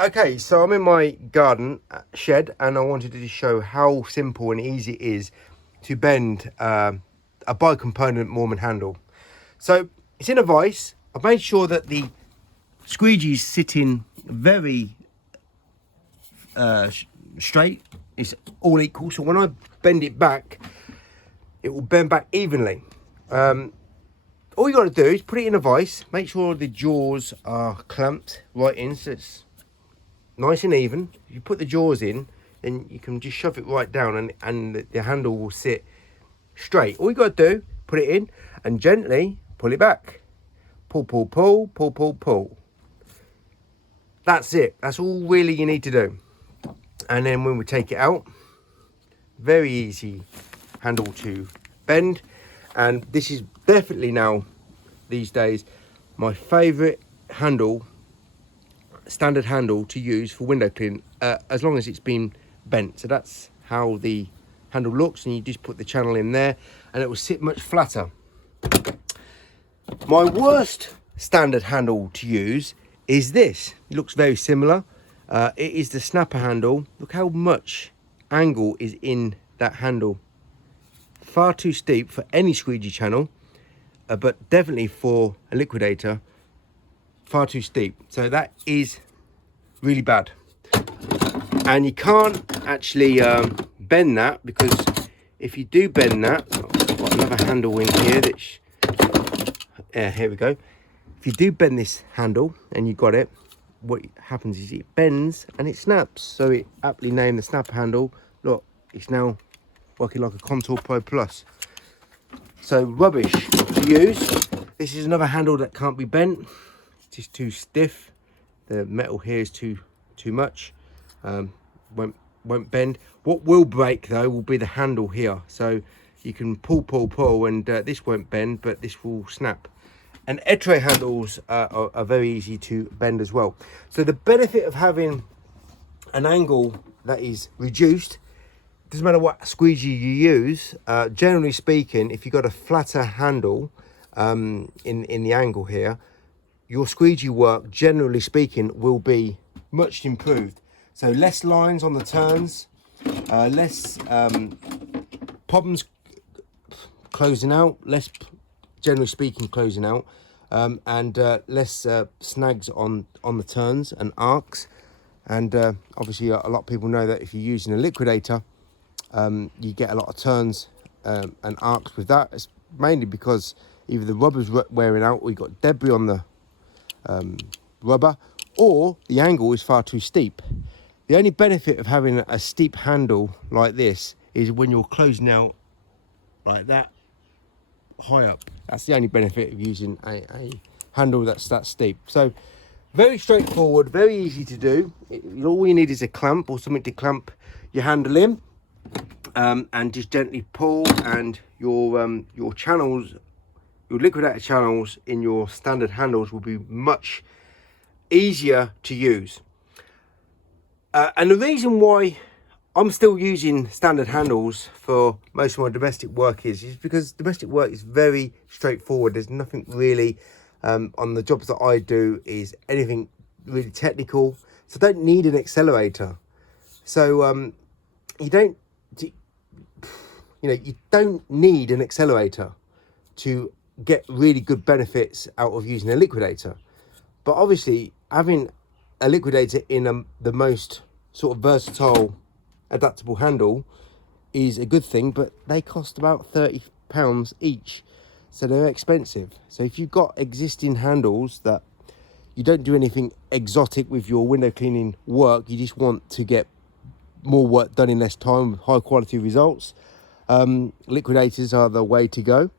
Okay, so I'm in my garden shed and I wanted to show how simple and easy it is to bend a bicomponent Mormon handle. So it's in a vise. I've made sure that the squeegee's sitting very straight. It's all equal. So when I bend it back, it will bend back evenly. All you got to do is put it in a vise. Make sure the jaws are clamped right in, so it's nice and even. If you put the jaws in, then you can just shove it right down and the handle will sit straight. All you got to do, put it in and gently pull it back. Pull, pull, pull, pull, pull, pull. That's it. That's all really you need to do. And then when we take it out, very easy handle to bend. And this is definitely now, these days, my favourite handle, standard handle to use for window cleaning, as long as it's been bent. So that's how the handle looks, and you just put the channel in there and it will sit much flatter. My worst standard handle to use is this. It looks very similar. It is the snapper handle. Look how much angle is in that handle. Far too steep for any squeegee channel, but definitely for a liquidator, far too steep. So that is really bad. And you can't actually bend that, because if you do bend that, I've got another handle in here that's, here we go. If you do bend this handle and you got it, what happens is it bends and it snaps. So it aptly named the snap handle. Look, it's now working like a Contour Pro Plus. So rubbish to use. This is another handle that can't be bent. It's just too stiff. The metal here is too much. Won't bend. What will break though will be the handle here. So you can pull, and this won't bend, but this will snap. And etray handles are very easy to bend as well. So the benefit of having an angle that is reduced, doesn't matter what squeegee you use, generally speaking, if you've got a flatter handle in the angle here, your squeegee work, generally speaking, will be much improved. So less lines on the turns, less problems closing out, less, generally speaking, closing out, and less snags on the turns and arcs. And obviously a lot of people know that if you're using a liquidator, you get a lot of turns and arcs with that. It's mainly because either the rubber's wearing out, or you've got debris on the rubber, or the angle is far too steep. The only benefit of having a steep handle like this is when you're closing out like that, high up. That's the only benefit of using a handle that's that steep. So very straightforward, very easy to do. All you need is a clamp or something to clamp your handle in, and just gently pull, and your channels, your liquidator channels in your standard handles will be much easier to use. And the reason why I'm still using standard handles for most of my domestic work is because domestic work is very straightforward. There's nothing really on the jobs that I do is anything really technical, so I don't need an accelerator. So you don't need an accelerator to get really good benefits out of using a liquidator. But obviously having a liquidator in the most sort of versatile adaptable handle is a good thing, but they cost about £30 each, so they're expensive. So if you've got existing handles that you don't do anything exotic with your window cleaning work, you just want to get more work done in less time with high quality results, liquidators are the way to go.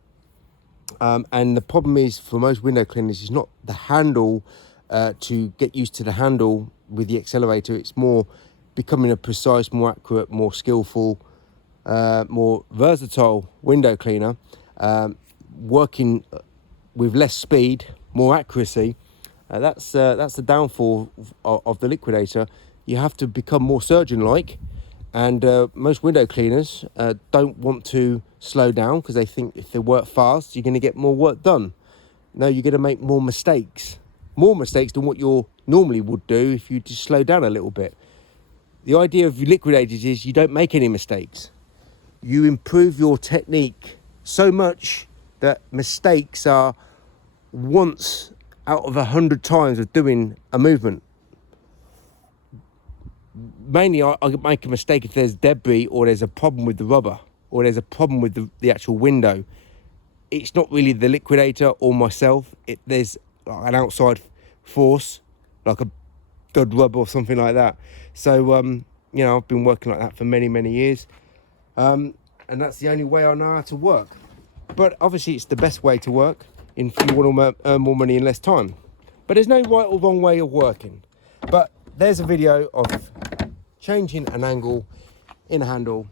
And the problem is, for most window cleaners, is not the handle, to get used to the handle with the accelerator. It's more becoming a precise, more accurate, more skillful, more versatile window cleaner, working with less speed, more accuracy. That's the downfall of the liquidator. You have to become more surgeon-like, and most window cleaners don't want to slow down, because they think if they work fast, you're going to get more work done. No, you're going to make more mistakes than what you're normally would do if you just slow down a little bit. The idea of Liquidators is you don't make any mistakes. You improve your technique so much that mistakes are once out of 100 times of doing a movement. Mainly I make a mistake if there's debris or there's a problem with the rubber or there's a problem with the actual window. It's not really the liquidator or myself. There's like an outside force, like a dud rubber or something like that. So, you know, I've been working like that for many, many years. And that's the only way I know how to work. But obviously it's the best way to work if you want to earn more money in less time. But there's no right or wrong way of working. But there's a video of changing an angle in a handle.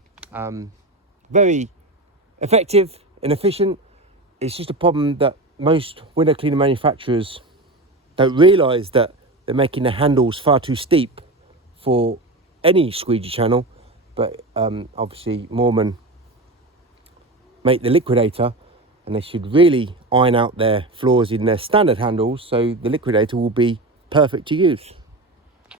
Very effective and efficient. It's just a problem that most window cleaner manufacturers don't realise that they're making the handles far too steep for any squeegee channel. But obviously Moorman make the Liquidator, and they should really iron out their flaws in their standard handles so the Liquidator will be perfect to use.